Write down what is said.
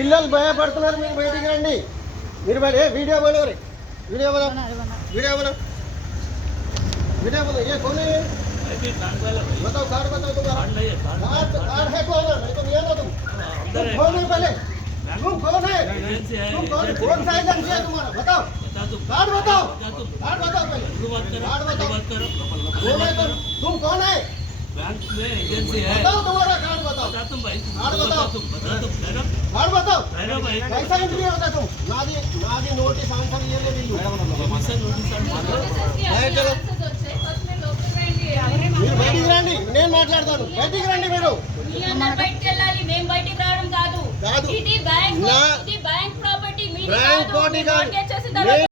పిల్లలు భయపడుతున్నారు, మీరు బయటికి రండి. మీరు वीडियो बनो रे, वीडियो बनो, वीडियो बनो, वीडियो बनो। ये कौन है? बताओ कार्ड बताओ तुम्हारा। कार्ड है कौन है? नहीं तो नहीं आना तुम कौन है? पहले तुम कौन है? तुम कौन सा एजेंसी है तुम्हारा? बताओ कार्ड बताओ, कार्ड बताओ पहले, कार्ड बताओ कौन है? तुम कौन है? बैंक में एजेंसी है, बताओ तुम्हारा कार्ड बताओ। कार्ड बताओ, कार्ड बताओ। कैसा इंटरव्यू होता तुम? नादी नादी नोटिस आंसर ये ले लीजिए। चलो మీరు బయటికి రండి, నేను మాట్లాడతాను। బయటికి రండి మీరు। బయటికి వెళ్ళాలి, మేము బయటికి రావడం కాదు। ఇది బ్యాంక్ ప్రాపర్టీ, మీరు బ్యాంక్ ప్రాపర్టీ